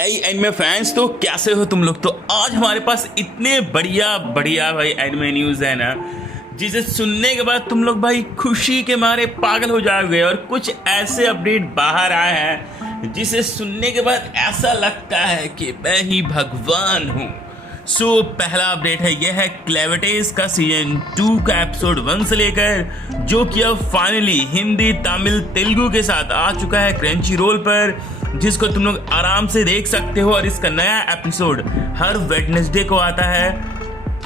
है anime fans. तो कैसे हो तुम लोग। तो आज हमारे पास इतने बढ़िया बढ़िया भाई एनिमे न्यूज़ है ना, जिसे सुनने के बाद तुम लोग भाई खुशी के मारे पागल हो जाओगे। और कुछ ऐसे अपडेट बाहर आए हैं जिसे सुनने के बाद ऐसा लगता है कि मैं ही भगवान हूँ। सो पहला अपडेट है, यह है क्लेविटेस का सीजन 2 का एपिसोड 1 से लेकर, जो कि अब फाइनली हिंदी, तमिल, तेलुगु के साथ आ चुका है क्रंची रोल पर, जिसको तुम लोग आराम से देख सकते हो। और इसका नया एपिसोड हर वेडनेसडे को आता है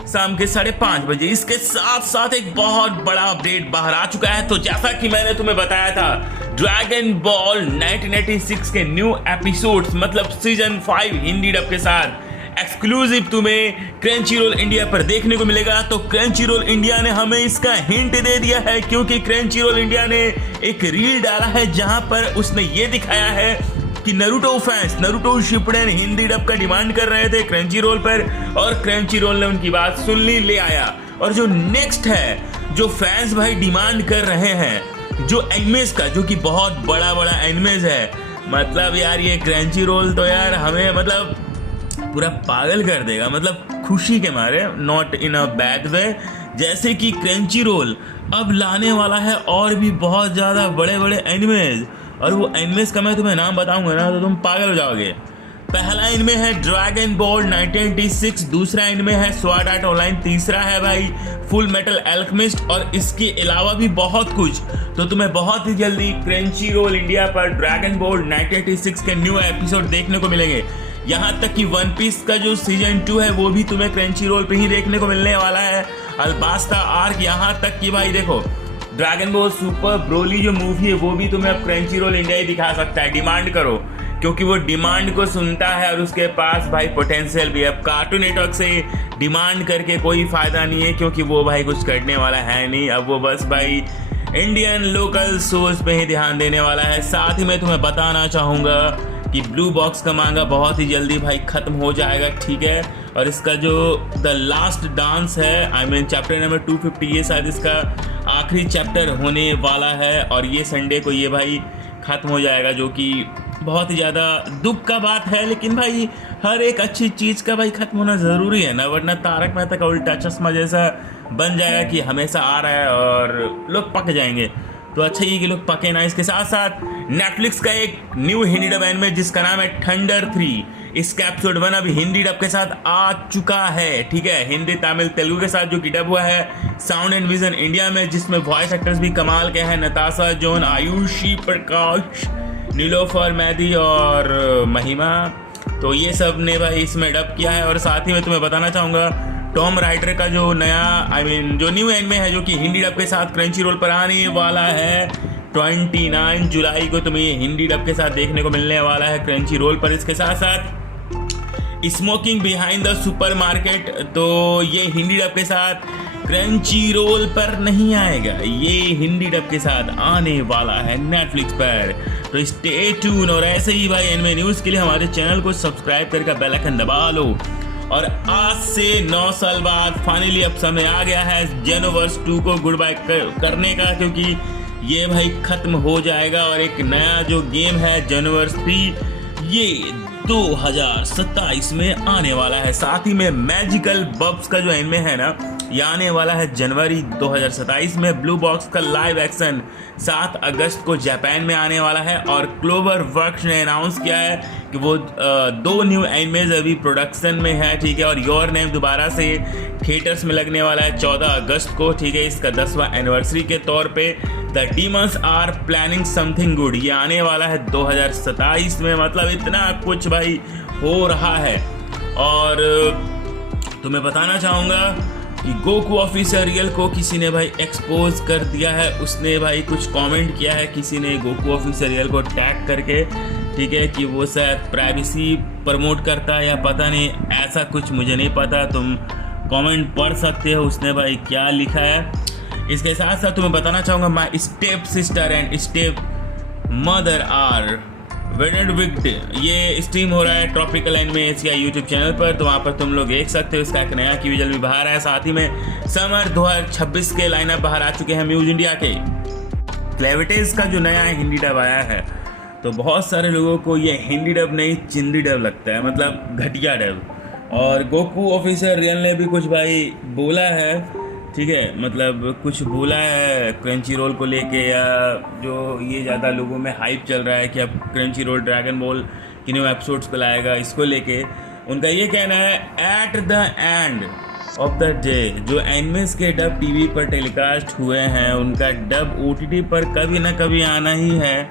शाम के 5:30 बजे। इसके साथ साथ एक बहुत बड़ा अपडेट बाहर आ चुका है। तो जैसा कि मैंने तुम्हें बताया था, ड्रैगन बॉल 1986 के न्यू एपिसोड्स मतलब सीजन 5 हिंदी डब के साथ एक्सक्लूसिव तुम्हें क्रंची रोल इंडिया पर देखने को मिलेगा। तो क्रंची रोल इंडिया ने हमें इसका हिंट दे दिया है, क्योंकि क्रंची रोल इंडिया ने एक रील डाला है जहां पर उसने ये दिखाया है कि Naruto fans, Naruto Shippuden Hindi dub का डिमांड कर रहे थे क्रंची रोल पर, और क्रंची रोल ने उनकी बात सुन ली, ले आया। और जो नेक्स्ट है, जो फैंस भाई डिमांड कर रहे हैं जो एनिमेज का, जो कि बहुत बड़ा एनिमेज है, मतलब यार ये क्रंची रोल तो यार हमें मतलब पूरा पागल कर देगा, मतलब खुशी के मारे, not in a bad way. जैसे कि क्रंची रोल अब लाने वाला है और भी बहुत ज़्यादा बड़े एनिमेज, और वो एनिमेज का मैं तुम्हें नाम बताऊंगा ना तो तुम पागल हो जाओगे। पहला एनिमे है ड्रैगन बॉल 1986, दूसरा एनिमे है स्वॉर्ड आर्ट ऑनलाइन, तीसरा है भाई फुल मेटल अल्केमिस्ट, और इसके अलावा भी बहुत कुछ। तो तुम्हें बहुत ही जल्दी क्रंची रोल इंडिया पर ड्रैगन बॉल 1986 के न्यू एपिसोड देखने को मिलेंगे। यहाँ तक कि वन पीस का जो सीजन 2 है वो भी तुम्हें क्रंची रोल पे ही देखने को मिलने वाला है। अल्बास्ता आर्क, यहाँ तक कि भाई देखो ड्रैगन बॉल सुपर ब्रोली जो मूवी है वो भी तुम्हें अब क्रंची रोल इंडिया ही दिखा सकता है। डिमांड करो, क्योंकि वो डिमांड को सुनता है और उसके पास भाई पोटेंशियल भी है। अब कार्टून नेटवर्क से डिमांड करके कोई फायदा नहीं है, क्योंकि वो भाई कुछ करने वाला है नहीं। अब वो बस भाई इंडियन लोकल सोर्स पे ही ध्यान देने वाला है। साथ ही मैं तुम्हें बताना चाहूँगा कि ब्लू बॉक्स का मांगा बहुत ही जल्दी भाई ख़त्म हो जाएगा, ठीक है। और इसका जो द लास्ट डांस है, आई मीन चैप्टर नंबर 250, ये शायद इसका आखिरी चैप्टर होने वाला है, और ये संडे को ये भाई ख़त्म हो जाएगा, जो कि बहुत ही ज़्यादा दुख का बात है। लेकिन भाई हर एक अच्छी चीज़ का भाई ख़त्म होना ज़रूरी है ना, वरना तारक मेहता का उल्टा चश्मा जैसा बन जाएगा कि हमेशा आ रहा है और लोग पक जाएंगे। तो अच्छा ये कि लोग पके ना। इसके साथ साथ नेटफ्लिक्स का एक न्यू हिंदी डब एनिमे जिसका नाम है थंडर 3, इसका एपिसोड 1 अभी हिंदी डब के साथ आ चुका है, ठीक है। हिंदी, तमिल, तेलुगु के साथ जो कि डब हुआ है साउंड एंड विजन इंडिया में, जिसमें वॉइस एक्टर्स भी कमाल के हैं, नताशा जॉन, आयुषी प्रकाश, नीलोफर मैदी और महिमा। तो ये सब ने भाई इसमें डब किया है। और साथ ही मैं तुम्हें बताना चाहूँगा टॉम राइडर का जो नया जो न्यू एनिमे है, जो कि हिंदी डब के साथ क्रंची रोल पर आने वाला है 29 जुलाई को तुम्हें ये हिंदी डब के साथ देखने को मिलने वाला है क्रंची रोल पर। इसके साथ साथ स्मोकिंग बिहाइंड द सुपरमार्केट, तो ये हिंदी डब के साथ क्रंची रोल पर नहीं आएगा, ये हिंदी डब के साथ आने वाला है नेटफ्लिक्स पर। तो स्टे ट्यून। और ऐसे ही भाई एनिमे न्यूज़ के लिए हमारे चैनल को सब्सक्राइब करके बेल आइकन दबा लो। और आज से 9 साल बाद फाइनली अब समय आ गया है जेनोवर्स 2 को गुड बाय करने का, क्योंकि ये भाई ख़त्म हो जाएगा। और एक नया जो गेम है जेनोवर्स 3, ये 2027 में आने वाला है। साथ ही में मैजिकल बब्स का जो एनिमे है ना, ये आने वाला है जनवरी 2027 में। ब्लू बॉक्स का लाइव एक्शन 7 अगस्त को जापान में आने वाला है। और क्लोवर वर्क्स ने अनाउंस किया है कि वो 2 न्यू एनिमेज अभी प्रोडक्शन में है, ठीक है। और योर नेम दोबारा से थिएटर्स में लगने वाला है 14 अगस्त को, ठीक है। इसका 10वां एनिवर्सरी के तौर पे the demons are planning something good, ये आने वाला है 2027 में। मतलब इतना कुछ भाई हो रहा है। और तुम्हें बताना चाहूँगा कि गोकू ऑफिशियल को किसी ने भाई एक्सपोज कर दिया है। उसने भाई कुछ कमेंट किया है, किसी ने गोकू ऑफिशियल को टैग करके, ठीक है, कि वो शायद प्राइवेसी प्रमोट करता है या पता नहीं, ऐसा कुछ मुझे नहीं पता, तुम कमेंट पढ़ सकते हो उसने भाई क्या लिखा है। इसके साथ साथ तुम्हें बताना चाहूँगा my stepsister and stepmother are wed and wicked, ये स्ट्रीम हो रहा है ट्रॉपिकल एनिमेज या यूट्यूब चैनल पर, तो वहाँ पर तुम लोग देख सकते हो। इसका एक नया क्विजल भी बाहर है। साथ ही में समर 2026 के लाइनअप बाहर आ चुके हैं म्यूज इंडिया के। क्लेविटेस का जो नया हिंदी डब आया है तो बहुत सारे लोगों को ये हिंदी डब नहीं चिंदी डब लगता है, मतलब घटिया डब। और गोकू ऑफिसर रियल ने भी कुछ भाई बोला है, ठीक है, मतलब कुछ बोला है क्रंची रोल को लेके, या जो ये ज़्यादा लोगों में हाइप चल रहा है कि अब क्रंची रोल ड्रैगन बॉल के न्यू एपिसोड्स को लाएगा, इसको लेके उनका ये कहना है at the end of the day जो एनिमेस के डब टीवी पर टेलीकास्ट हुए हैं उनका डब ओटीटी पर कभी ना कभी आना ही है,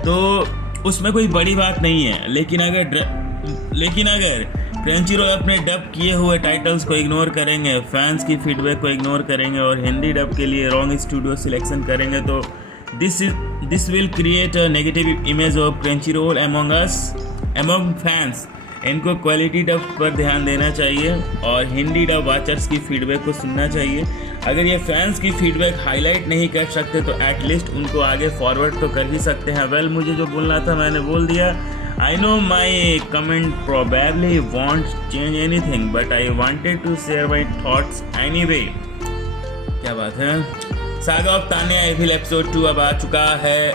तो उसमें कोई बड़ी बात नहीं है। लेकिन अगर क्रंची रोल अपने डब किए हुए टाइटल्स को इग्नोर करेंगे, फैंस की फीडबैक को इग्नोर करेंगे और हिंदी डब के लिए रॉन्ग स्टूडियो सिलेक्शन करेंगे, तो this will create a negative image of Crunchyroll among fans. इनको क्वालिटी डब पर ध्यान देना चाहिए और हिंदी डब वाचर्स की फीडबैक को सुनना चाहिए। अगर ये फैंस की फीडबैक हाईलाइट नहीं कर सकते तो एटलीस्ट उनको आगे फॉरवर्ड तो कर ही सकते हैं। वेल, मुझे जो बोलना था मैंने बोल दिया। I know my comment probably won't change anything, but I wanted to share my thoughts anyway. क्या बात है। Saga of Tanya evil episode 2 अब आ चुका है।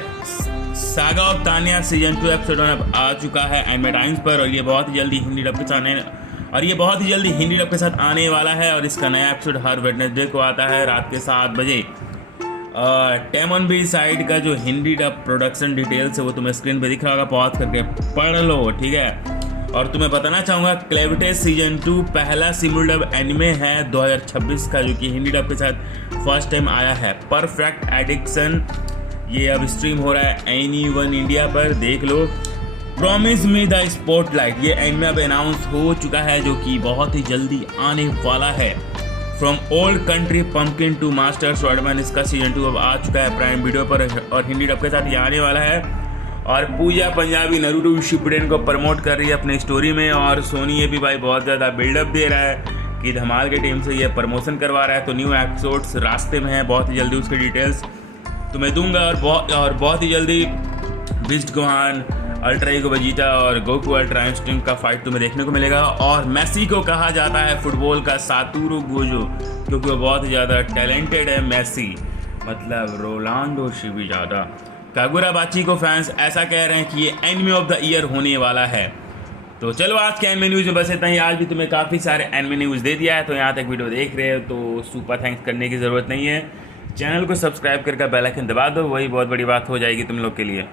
Saga of Tanya season 2 episode 1 अब आ चुका है एनिमे टाइम्स पर, और ये बहुत ही जल्दी हिंदी डब के साथ आने वाला है। और इसका नया एपिसोड हर वेडनेसडे को आता है रात के 7 बजे। टेमन बी साइड का जो हिंदी डब प्रोडक्शन डिटेल्स है वो तुम्हें स्क्रीन पे दिख रहा होगा, पॉज करके पढ़ लो, ठीक है। और तुम्हें बताना चाहूँगा क्लेविटेस सीजन 2 पहला सिमुल डब एनिमे है 2026 का, जो कि हिंदी डब के साथ फर्स्ट टाइम आया है। परफेक्ट एडिक्शन ये अब स्ट्रीम हो रहा है एनी1 इंडिया पर, देख लो। प्रॉमिस मी द स्पॉटलाइट ये एनिमे अब अनाउंस हो चुका है, जो कि बहुत ही जल्दी आने वाला है। From old country pumpkin to master swordsman इसका सीजन 2 अब आ चुका है प्राइम वीडियो पर, और हिंदी डब के साथ ये आने वाला है। और पूजा पंजाबी नारुतो शिपुडेन को प्रमोट कर रही है अपनी स्टोरी में, और सोनी ये भी भाई बहुत ज़्यादा बिल्डअप दे रहा है कि धमाल के टीम से ये प्रमोशन करवा रहा है। तो न्यू एपिसोड्स रास्ते में है, बहुत ही जल्दी उसकी डिटेल्स तुम्हें दूंगा। और बहुत ही जल्दी beast Gohan, ultra ego Vegeta और गोकू अल्ट्रा इंस्टिंक्ट का फाइट तुम्हें देखने को मिलेगा। और मेसी को कहा जाता है फुटबॉल का सातूरो गोजो, क्योंकि वो बहुत ही ज़्यादा टैलेंटेड है। मेसी मतलब रोनाल्डो से भी ज़्यादा। कागुराबाची को फैंस ऐसा कह रहे हैं कि ये एनिमे ऑफ द ईयर होने वाला है। तो चलो आज के एनिमे न्यूज़ में बस इतना ही। आज भी तुम्हें काफ़ी सारे एनिमे न्यूज़ दे दिया है, तो यहाँ तक वीडियो देख रहे हो तो सुपर थैंक्स करने की ज़रूरत नहीं है। चैनल को सब्सक्राइब करके बेल आइकन दबा दो, वही बहुत बड़ी बात हो जाएगी तुम लोग के लिए।